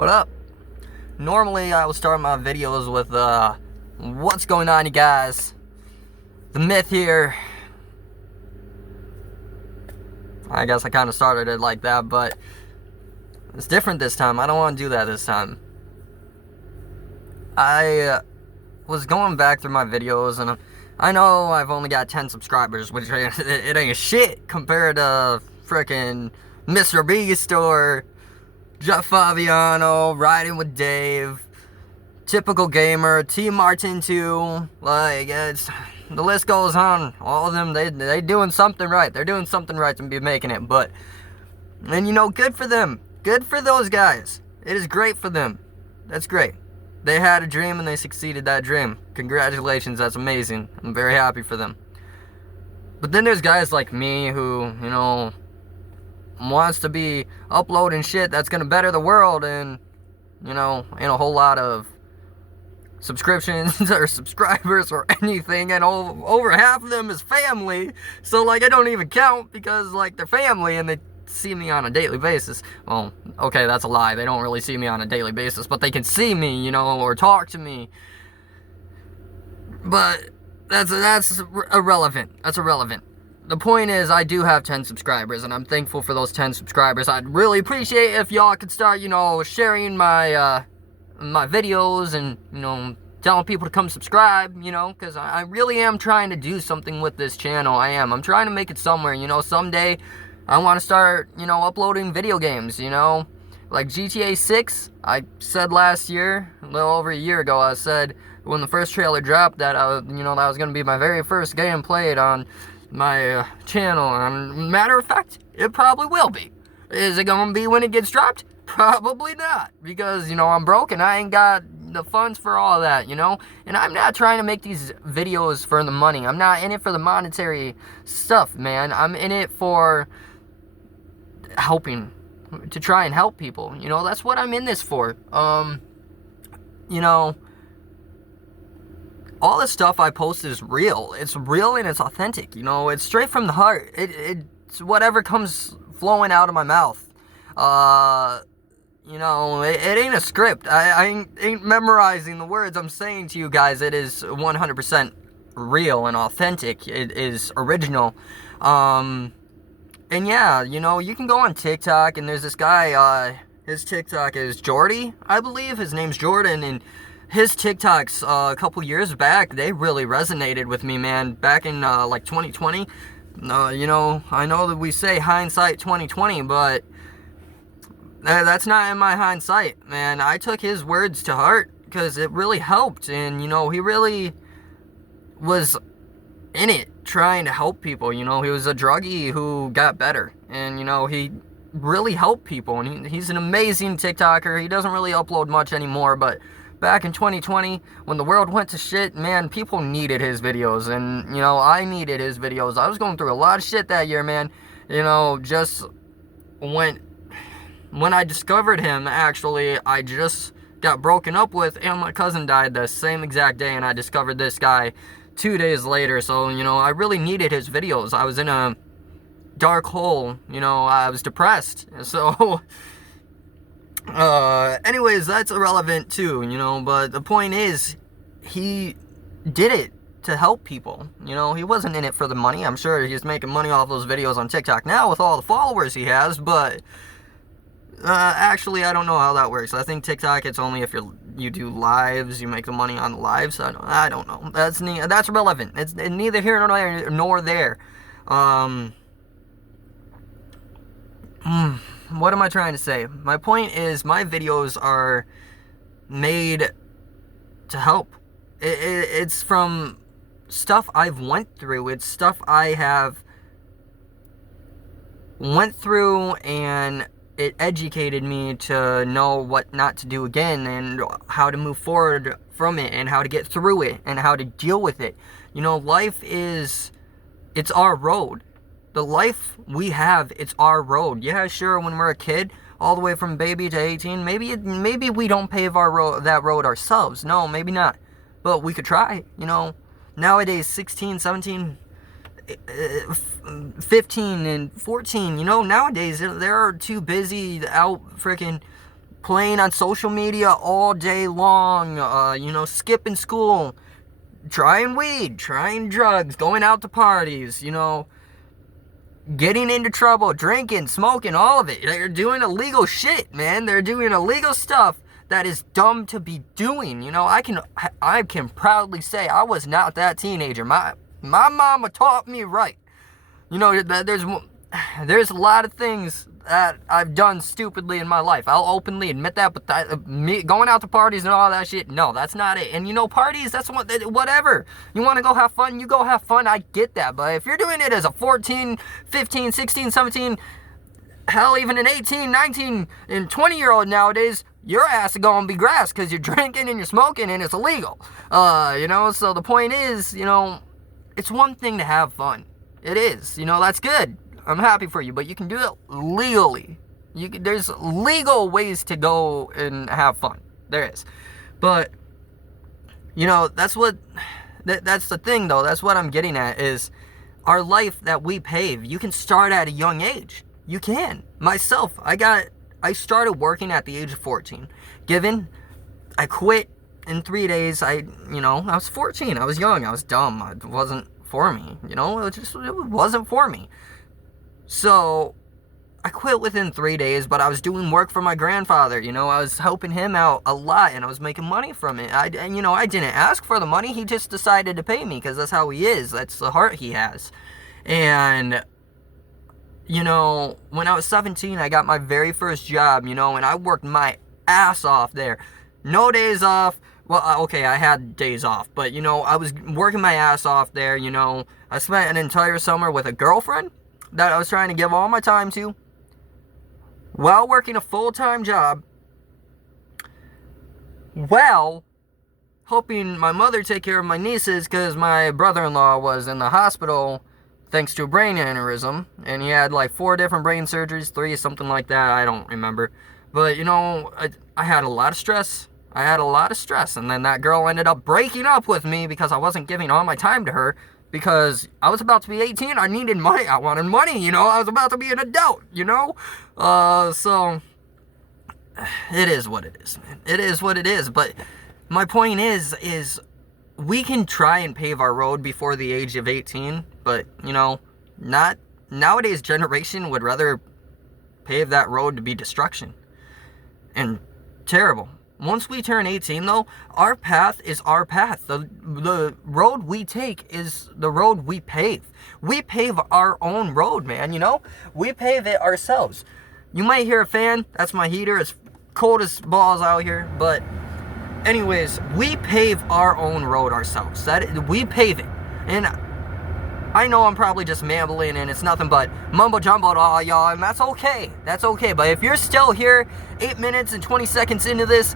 What up? Normally I will start my videos with what's going on, you guys? The myth here. I guess I kind of started it like that, but it's different this time. I don't want to do that this time. I was going back through my videos, and I know I've only got 10 subscribers, which it ain't shit compared to frickin' Mr. Beast or Jeff Faviano, Riding with Dave, Typical Gamer, T. Martin 2, like, the list goes on. All of them, they doing something right. They're doing something right to be making it, but, and you know, good for them. Good for those guys. It is great for them. That's great. They had a dream and they succeeded that dream. Congratulations, that's amazing. I'm very happy for them. But then there's guys like me who, you know, wants to be uploading shit that's gonna better the world, and, you know, ain't a whole lot of subscriptions or subscribers or anything, and over half of them is family, so like I don't even count because like they're family and they see me on a daily basis. Well, okay, that's a lie. They don't really see me on a daily basis, but they can see me, you know, or talk to me. But that's irrelevant. That's irrelevant. The point is, I do have 10 subscribers, and I'm thankful for those 10 subscribers. I'd really appreciate if y'all could start, you know, sharing my my videos and, you know, telling people to come subscribe, you know, because I really am trying to do something with this channel. I'm trying to make it somewhere, you know. Someday I want to start, you know, uploading video games, you know, like GTA 6. I said last year, a little over a year ago, I said when the first trailer dropped that you know, that was going to be my very first game played on my channel, and matter of fact, it probably will be. Is it gonna be when it gets dropped? Probably not, because, you know, I'm broke and I ain't got the funds for all that, you know. And I'm not trying to make these videos for the money. I'm not in it for the monetary stuff, man. I'm in it for helping, to try and help people, you know. That's what I'm in this for. You know, all the stuff I post is real. It's real and it's authentic, you know. It's straight from the heart. It's whatever comes flowing out of my mouth. You know, it ain't a script. I ain't memorizing the words I'm saying to you guys. It is 100% real and authentic. It is original. And yeah, you know, you can go on TikTok, and there's this guy, his TikTok is Jordy, I believe. His name's Jordan, and his TikToks a couple years back, they really resonated with me, man. Back in like 2020, you know, I know that we say hindsight 2020, but that's not in my hindsight, man. I took his words to heart because it really helped, and, you know, he really was in it trying to help people. You know, he was a druggie who got better, and, you know, he really helped people, and he's an amazing TikToker. He doesn't really upload much anymore, but back in 2020, when the world went to shit, man, people needed his videos, and, you know, I needed his videos. I was going through a lot of shit that year, man. You know, just when I discovered him, actually, I just got broken up with, and my cousin died the same exact day, and I discovered this guy 2 days later. So, you know, I really needed his videos. I was in a dark hole, you know, I was depressed, so anyways, that's irrelevant too, you know, but the point is, he did it to help people, you know. He wasn't in it for the money. I'm sure he's making money off those videos on TikTok now with all the followers he has, but actually, I don't know how that works. I think TikTok, it's only if you do lives, you make the money on the lives. I don't know. That's irrelevant. It's neither here nor there. What am I trying to say? My point is, my videos are made to help. It's from stuff I've went through. It's stuff I have went through, and it educated me to know what not to do again, and how to move forward from it, and how to get through it, and how to deal with it. You know, life is, it's our road. The life we have, it's our road. Yeah, sure, when we're a kid, all the way from baby to 18, maybe we don't pave that road ourselves. No, maybe not. But we could try, you know. Nowadays, 16, 17, 15 and 14, you know, nowadays they're too busy out freaking playing on social media all day long, you know, skipping school, trying weed, trying drugs, going out to parties, you know, getting into trouble, drinking, smoking, all of it. They're doing illegal shit, man. They're doing illegal stuff that is dumb to be doing. You know, I can proudly say I was not that teenager. My mama taught me right. You know, there's a lot of things that I've done stupidly in my life. I'll openly admit that, but me going out to parties and all that shit, no, that's not it. And you know, parties, that's whatever. You want to go have fun, you go have fun, I get that. But if you're doing it as a 14, 15, 16, 17, hell, even an 18, 19, and 20-year-old nowadays, your ass is gonna be grass because you're drinking and you're smoking and it's illegal. You know, so the point is, you know, it's one thing to have fun. It is. You know, that's good. I'm happy for you, but you can do it legally. There's legal ways to go and have fun. There is. But, you know, that's the thing, though. That's what I'm getting at, is our life that we pave. You can start at a young age. You can. Myself, I started working at the age of 14. I quit in 3 days. I was 14. I was young. I was dumb. It wasn't for me. You know, it wasn't for me. So, I quit within 3 days, but I was doing work for my grandfather. You know, I was helping him out a lot, and I was making money from it. I didn't ask for the money. He just decided to pay me, because that's how he is. That's the heart he has. And, you know, when I was 17, I got my very first job, you know, and I worked my ass off there. No days off. Well, okay, I had days off, but, you know, I was working my ass off there, you know. I spent an entire summer with a girlfriend that I was trying to give all my time to, while working a full-time job, while helping my mother take care of my nieces, because my brother-in-law was in the hospital thanks to a brain aneurysm, and he had like 4 different brain surgeries, 3, something like that, I don't remember. But, you know, I had a lot of stress. And then that girl ended up breaking up with me because I wasn't giving all my time to her, because I was about to be 18, I needed money, I wanted money, you know, I was about to be an adult, you know, so, it is what it is, man, it is what it is. But my point is we can try and pave our road before the age of 18, but, you know, nowadays generation would rather pave that road to be destruction, and terrible. Once we turn 18, though, our path is our path. The road we take is the road we pave. We pave our own road, man, you know? We pave it ourselves. You might hear a fan. That's my heater. It's cold as balls out here. But anyways, we pave our own road ourselves. We pave it. And I know I'm probably just mambling and it's nothing but mumbo-jumbo to all y'all, and that's okay. That's okay. But if you're still here 8 minutes and 20 seconds into this,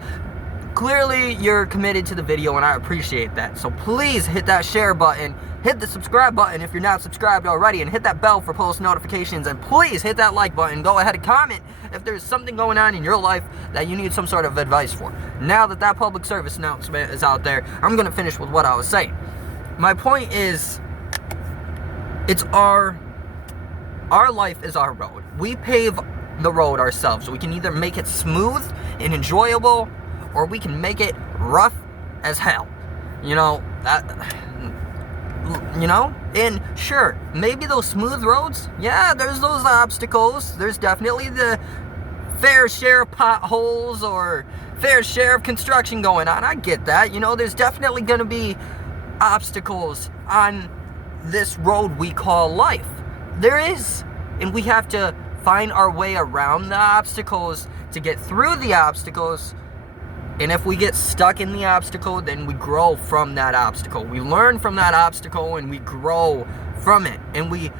clearly you're committed to the video, and I appreciate that. So please hit that share button, hit the subscribe button if you're not subscribed already, and hit that bell for post notifications, and please hit that like button. Go ahead and comment if there's something going on in your life that you need some sort of advice for. Now that public service announcement is out there, I'm going to finish with what I was saying. My point is, it's our life is our road. We pave the road ourselves. We can either make it smooth and enjoyable, or we can make it rough as hell. You know, and sure, maybe those smooth roads, yeah, there's those obstacles. There's definitely the fair share of potholes or fair share of construction going on. I get that. You know, there's definitely going to be obstacles on this road we call life. There is. And we have to find our way around the obstacles to get through the obstacles. And if we get stuck in the obstacle, then we grow from that obstacle. We learn from that obstacle and we grow from it. And we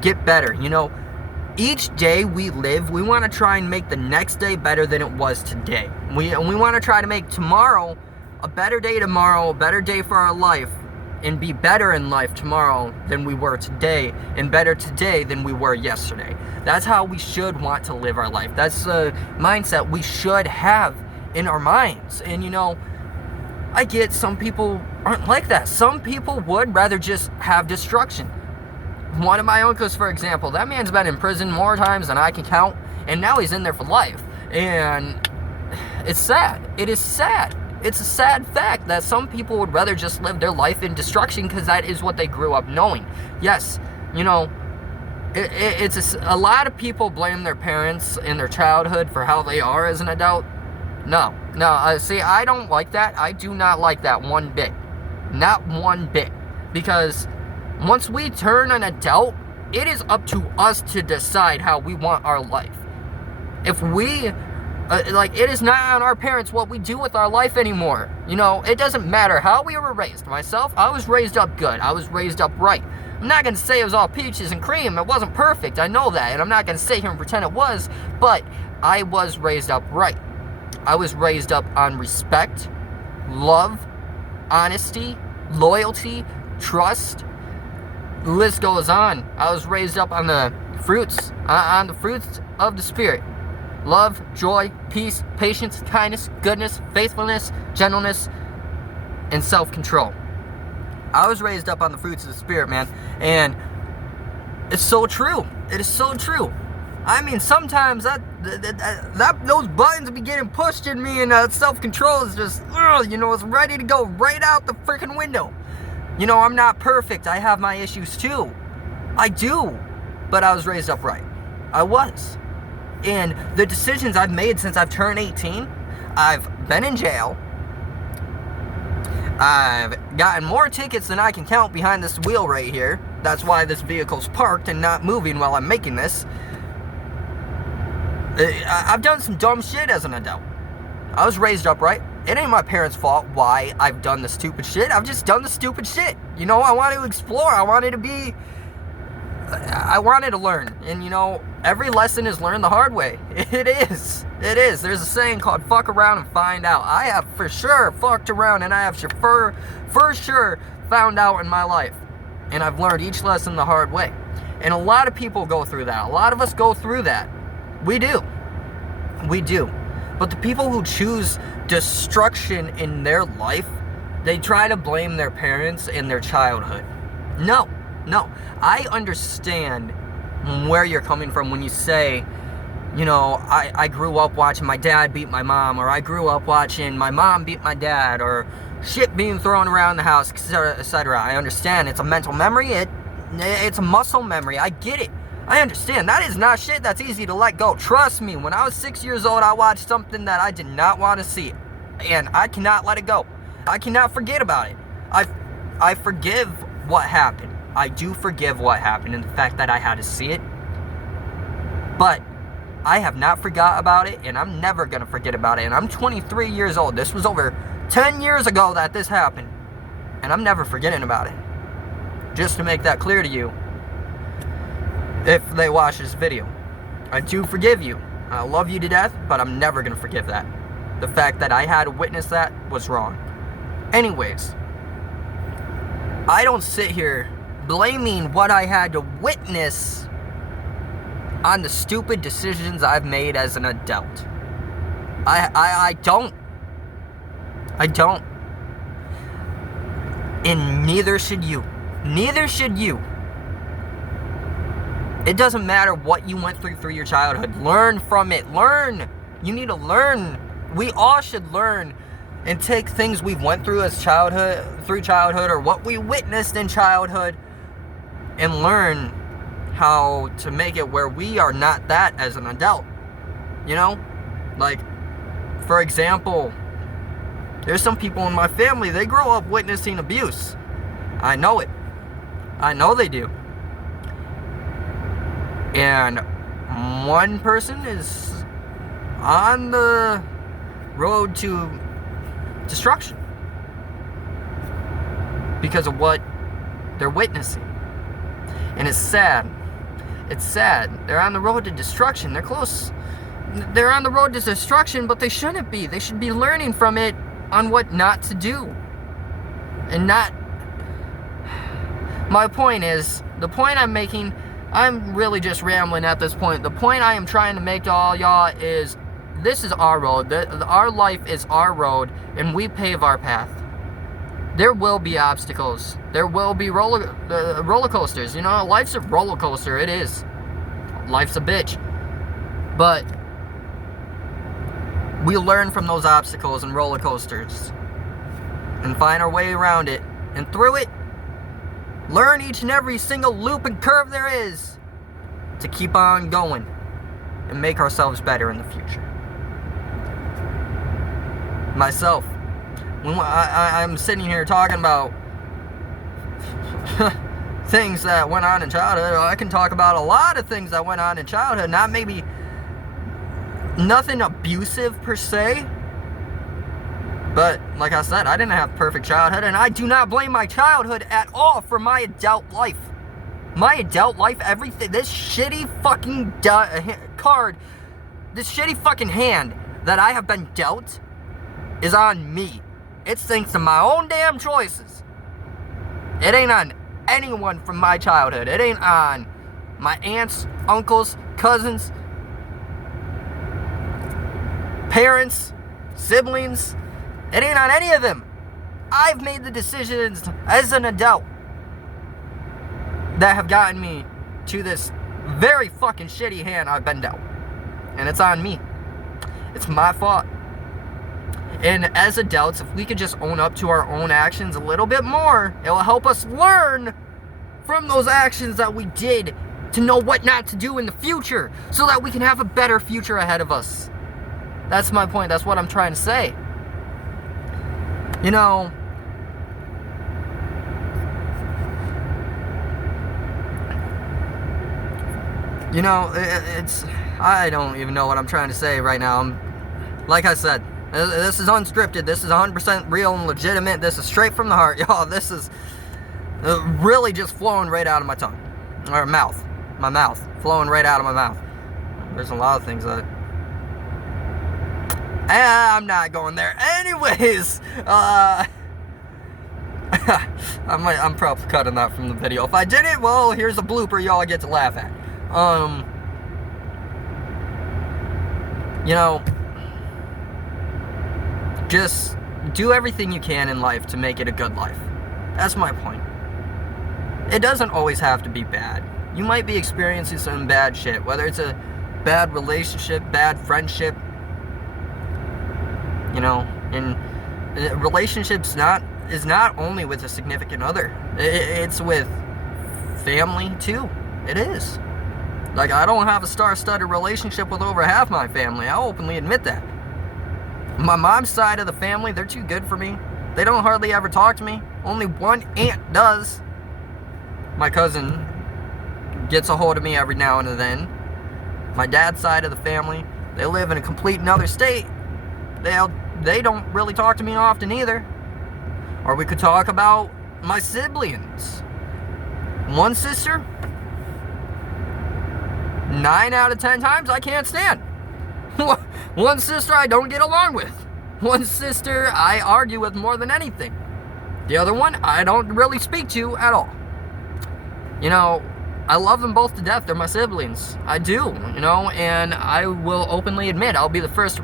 get better. You know, each day we live, we want to try and make the next day better than it was today. We want to try to make tomorrow a better day tomorrow, a better day for our life, and be better in life tomorrow than we were today, and better today than we were yesterday. That's how we should want to live our life. That's the mindset we should have in our minds. And you know, I get some people aren't like that. Some people would rather just have destruction. One of my uncles, for example, that man's been in prison more times than I can count, and now he's in there for life. And it's sad. It is sad. It's a sad fact that some people would rather just live their life in destruction because that is what they grew up knowing. Yes, you know, a lot of people blame their parents in their childhood for how they are as an adult. No, see, I don't like that. I do not like that one bit. Not one bit. Because once we turn an adult, it is up to us to decide how we want our life. If we, it is not on our parents what we do with our life anymore. You know, it doesn't matter how we were raised. Myself, I was raised up good. I was raised up right. I'm not going to say it was all peaches and cream. It wasn't perfect. I know that. And I'm not going to sit here and pretend it was. But I was raised up right. I was raised up on respect, love, honesty, loyalty, trust. The list goes on. I was raised up on the fruits of the Spirit. Love, joy, peace, patience, kindness, goodness, faithfulness, gentleness, and self-control. I was raised up on the fruits of the Spirit, man. And it's so true. It is so true. I mean, sometimes those buttons be getting pushed in me, and self-control is just, it's ready to go right out the freaking window. You know, I'm not perfect. I have my issues too. I do. But I was raised up right. I was. And the decisions I've made since I've turned 18, I've been in jail. I've gotten more tickets than I can count behind this wheel right here. That's why this vehicle's parked and not moving while I'm making this. I've done some dumb shit as an adult. I was raised up right. It ain't my parents' fault why I've done the stupid shit. I've just done the stupid shit. You know, I wanted to explore. I wanted to learn. And, you know, every lesson is learned the hard way. It is. There's a saying called fuck around and find out. I have for sure fucked around, and I have for sure found out in my life. And I've learned each lesson the hard way. And a lot of people go through that. A lot of us go through that. We do. But the people who choose destruction in their life, they try to blame their parents in their childhood. No. I understand where you're coming from when you say, you know, I grew up watching my dad beat my mom, or I grew up watching my mom beat my dad, or shit being thrown around the house, etc., etc. I understand. It's a mental memory. It's a muscle memory. I get it. I understand. That is not shit that's easy to let go. Trust me, when I was 6 years old, I watched something that I did not want to see. And I cannot let it go. I cannot forget about it. I forgive what happened. I do forgive what happened and the fact that I had to see it. But I have not forgot about it, and I'm never going to forget about it. And I'm 23 years old. This was over 10 years ago that this happened. And I'm never forgetting about it. Just to make that clear to you, if they watch this video. I do forgive you. I love you to death, but I'm never going to forgive that. The fact that I had to witness that was wrong. Anyways, I don't sit here blaming what I had to witness on the stupid decisions I've made as an adult. I don't. And neither should you. Neither should you. It doesn't matter what you went through your childhood. Learn from it. Learn. You need to learn. We all should learn and take things we went through as through childhood, or what we witnessed in childhood, and learn how to make it where we are not that as an adult. You know? Like, for example, there's some people in my family, they grow up witnessing abuse. I know it. I know they do. And one person is on the road to destruction because of what they're witnessing. And it's sad. It's sad. They're on the road to destruction. They're close. They're on the road to destruction, but they shouldn't be. They should be learning from it on what not to do. And not... My point is, the point I'm making, I'm really just rambling at this point. The point I am trying to make to all y'all is, this is our road. Our life is our road, and we pave our path. There will be obstacles. There will be roller coasters. You know, life's a roller coaster. It is. Life's a bitch. But we learn from those obstacles and roller coasters and find our way around it, and through it, learn each and every single loop and curve there is to keep on going and make ourselves better in the future. Myself, when I'm sitting here talking about things that went on in childhood, I can talk about a lot of things that went on in childhood, not maybe nothing abusive per se, but like I said, I didn't have a perfect childhood, and I do not blame my childhood at all for my adult life. My adult life, everything, this shitty fucking card, this shitty fucking hand that I have been dealt is on me. It's thanks to my own damn choices. It ain't on anyone from my childhood. It ain't on my aunts, uncles, cousins, parents, siblings. It ain't on any of them. I've made the decisions as an adult that have gotten me to this very fucking shitty hand I've been dealt. And it's on me. It's my fault. And as adults, if we could just own up to our own actions a little bit more, it will help us learn from those actions that we did to know what not to do in the future, so that we can have a better future ahead of us. That's my point. That's what I'm trying to say. You know, it's, I don't even know what I'm trying to say right now. Like I said, this is unscripted. This is 100% real and legitimate. This is straight from the heart, y'all. This is really just flowing right out of my tongue. Or mouth. My mouth. Flowing right out of my mouth. There's a lot of things that... I'm not going there. Anyways, I'm probably cutting that from the video. If I didn't, well, here's a blooper y'all get to laugh at. You know, just do everything you can in life to make it a good life. That's my point. It doesn't always have to be bad. You might be experiencing some bad shit, whether it's a bad relationship, bad friendship, you know, and relationships is not only with a significant other. It's with family too. It is. Like, I don't have a star-studded relationship with over half my family. I'll openly admit that. My mom's side of the family, they're too good for me. They don't hardly ever talk to me. Only one aunt does. My cousin gets a hold of me every now and then. My dad's side of the family, they live in a complete another state. They don't really talk to me often either. Or we could talk about my siblings. One sister, 9 out of 10 times I can't stand. One sister I don't get along with. One sister I argue with more than anything. The other one I don't really speak to at all. You know, I love them both to death. They're my siblings. I do, you know, and I will openly admit I'll be the first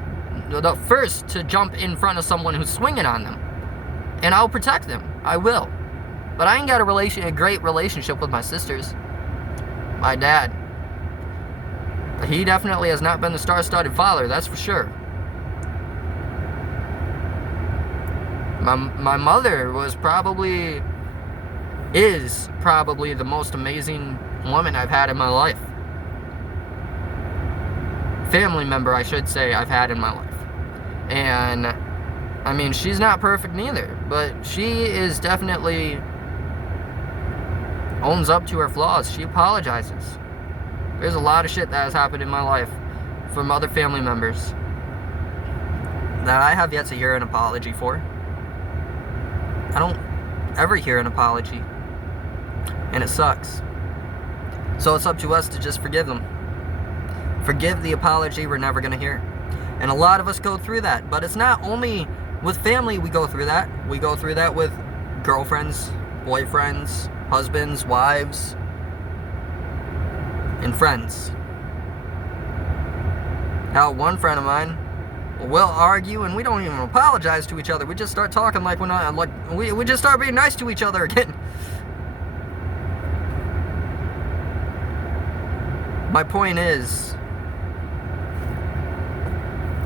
to jump in front of someone who's swinging on them. And I'll protect them. I will. But I ain't got a great relationship with my sisters. My dad. He definitely has not been the star-studded father, that's for sure. My mother is probably the most amazing woman I've had in my life. Family member, I should say, I've had in my life. And, I mean, she's not perfect neither, but she is definitely owns up to her flaws. She apologizes. There's a lot of shit that has happened in my life from other family members that I have yet to hear an apology for. I don't ever hear an apology, and it sucks. So it's up to us to just forgive them. Forgive the apology we're never going to hear. And a lot of us go through that, but it's not only with family we go through that. We go through that with girlfriends, boyfriends, husbands, wives, and friends. Now, one friend of mine will argue, and we don't even apologize to each other. We just start talking like we're not, like we just start being nice to each other again. My point is,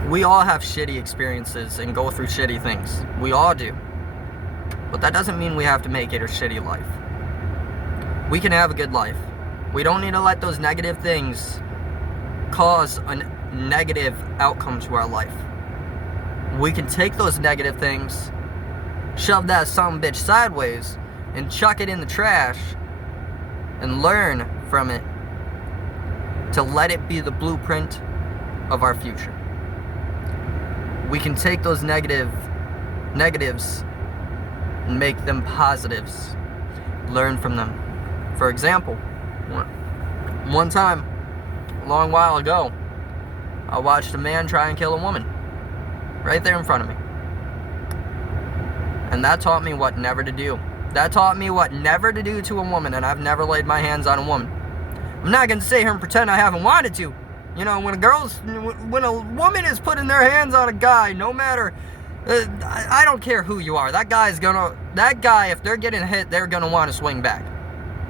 We all have shitty experiences and go through shitty things. We all do. But that doesn't mean we have to make it a shitty life. We can have a good life. We don't need to let those negative things cause a negative outcome to our life. We can take those negative things, shove that sumbitch sideways, and chuck it in the trash and learn from it to let it be the blueprint of our future. We can take those negatives and make them positives. Learn from them. For example, one time, a long while ago, I watched a man try and kill a woman right there in front of me. And that taught me what never to do. That taught me what never to do to a woman, and I've never laid my hands on a woman. I'm not going to sit here and pretend I haven't wanted to. You know, when a woman is putting their hands on a guy, no matter, I don't care who you are, that guy, if they're getting hit, they're going to want to swing back.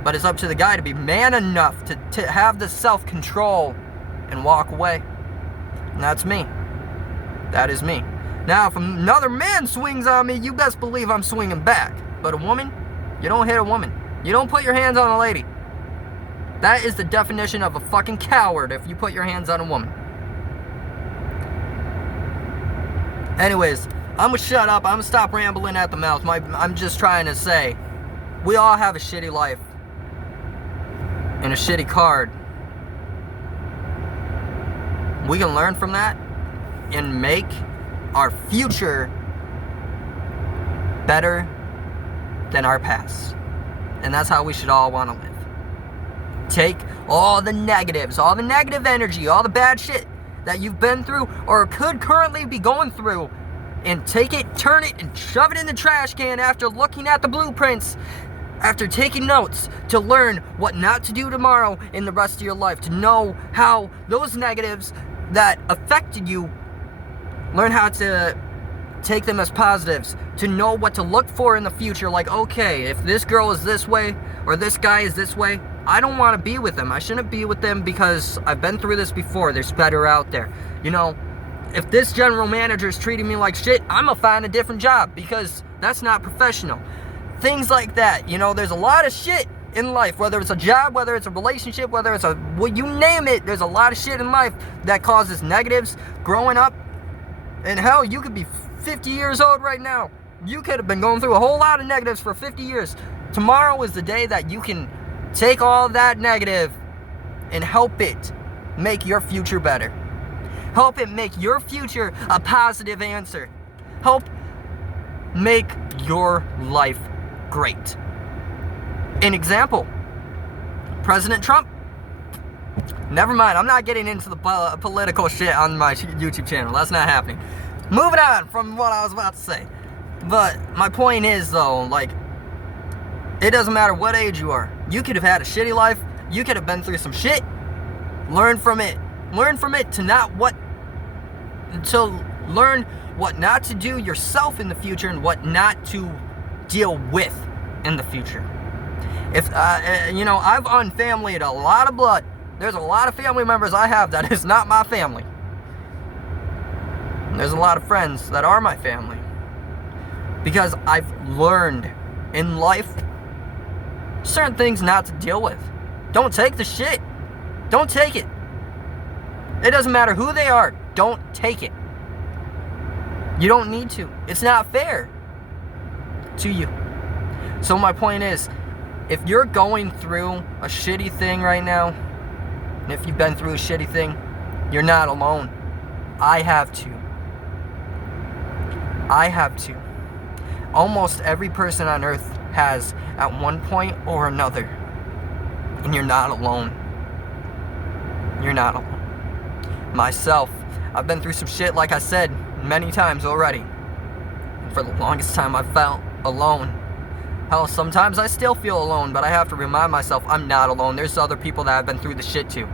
But it's up to the guy to be man enough to have the self-control and walk away. And that's me. That is me. Now, if another man swings on me, you best believe I'm swinging back. But a woman, you don't hit a woman. You don't put your hands on a lady. That is the definition of a fucking coward if you put your hands on a woman. Anyways, I'm gonna shut up. I'm gonna stop rambling at the mouth. I'm just trying to say, we all have a shitty life and a shitty card. We can learn from that and make our future better than our past. And that's how we should all want to live. Take all the negatives, all the negative energy, all the bad shit that you've been through or could currently be going through, and take it, turn it, and shove it in the trash can after looking at the blueprints, after taking notes to learn what not to do tomorrow in the rest of your life, to know how those negatives that affected you, learn how to take them as positives, to know what to look for in the future. Like, okay, if this girl is this way or this guy is this way, I don't want to be with them. I shouldn't be with them because I've been through this before. There's better out there. You know, if this general manager is treating me like shit, I'm going to find a different job because that's not professional. Things like that. You know, there's a lot of shit in life, whether it's a job, whether it's a relationship, whether it's well, you name it, there's a lot of shit in life that causes negatives growing up. And hell, you could be 50 years old right now. You could have been going through a whole lot of negatives for 50 years. Tomorrow is the day that you can take all that negative and help it make your future better. Help it make your future a positive answer. Help make your life great. An example, President Trump. Never mind, I'm not getting into the political shit on my YouTube channel. That's not happening. Moving on from what I was about to say. But my point is, though, like, it doesn't matter what age you are. You could have had a shitty life. You could have been through some shit. Learn from it. Learn from it to learn what not to do yourself in the future and what not to deal with in the future. If, you know, I've unfamilied a lot of blood. There's a lot of family members I have that is not my family. And there's a lot of friends that are my family. Because I've learned in life certain things not to deal with. Don't take the shit. Don't take it. It doesn't matter who they are. Don't take it. You don't need to. It's not fair to you. So my point is, if you're going through a shitty thing right now, and if you've been through a shitty thing, you're not alone. I have to. I have to. Almost every person on earth has at one point or another. And you're not alone. You're not alone. Myself, I've been through some shit, like I said, many times already. And for the longest time, I felt alone. Hell, sometimes I still feel alone, but I have to remind myself I'm not alone. There's other people that have been through the shit too.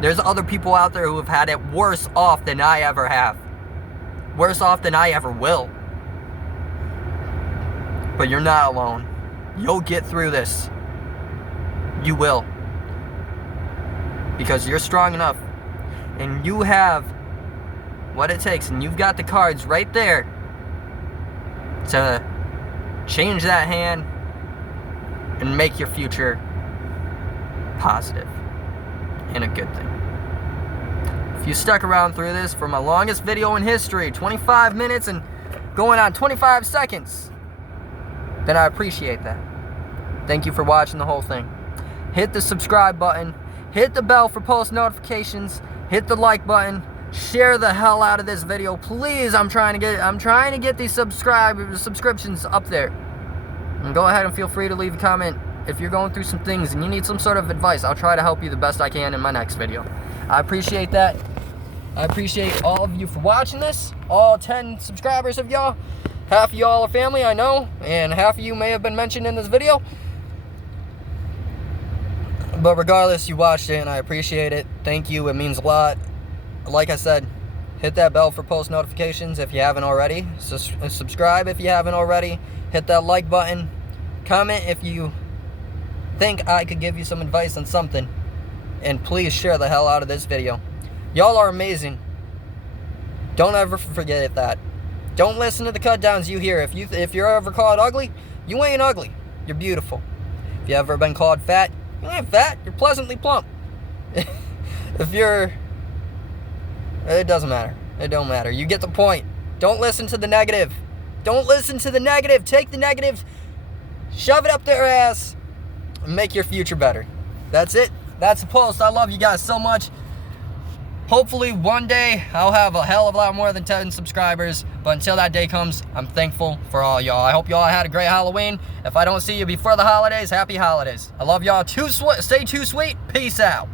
There's other people out there who have had it worse off than I ever have. Worse off than I ever will. But you're not alone. You'll get through this. You will. Because you're strong enough. And you have what it takes, and you've got the cards right there to change that hand and make your future positive and a good thing. If you stuck around through this for my longest video in history, 25 minutes and going on 25 seconds, then I appreciate that. Thank you for watching the whole thing. Hit the subscribe button, hit the bell for post notifications, hit the like button, share the hell out of this video, please. I'm trying to get these subscriptions up there. And go ahead and feel free to leave a comment if you're going through some things and you need some sort of advice. I'll try to help you the best I can in my next video. I appreciate that. I appreciate all of you for watching this. All 10 subscribers of y'all. Half of y'all are family, I know, and half of you may have been mentioned in this video. But regardless, you watched it and I appreciate it. Thank you, it means a lot. Like I said, hit that bell for post notifications if you haven't already. Subscribe if you haven't already. Hit that like button. Comment if you think I could give you some advice on something. And please share the hell out of this video. Y'all are amazing. Don't ever forget that. Don't listen to the cut downs you hear. If you're ever called ugly, you ain't ugly. You're beautiful. If you ever been called fat, you ain't fat. You're pleasantly plump. If you're... It doesn't matter. It don't matter. You get the point. Don't listen to the negative. Don't listen to the negative. Take the negative, shove it up their ass, and make your future better. That's it. That's the post. I love you guys so much. Hopefully one day I'll have a hell of a lot more than 10 subscribers. But until that day comes, I'm thankful for all y'all. I hope y'all had a great Halloween. If I don't see you before the holidays, happy holidays. I love y'all. Stay too sweet. Peace out.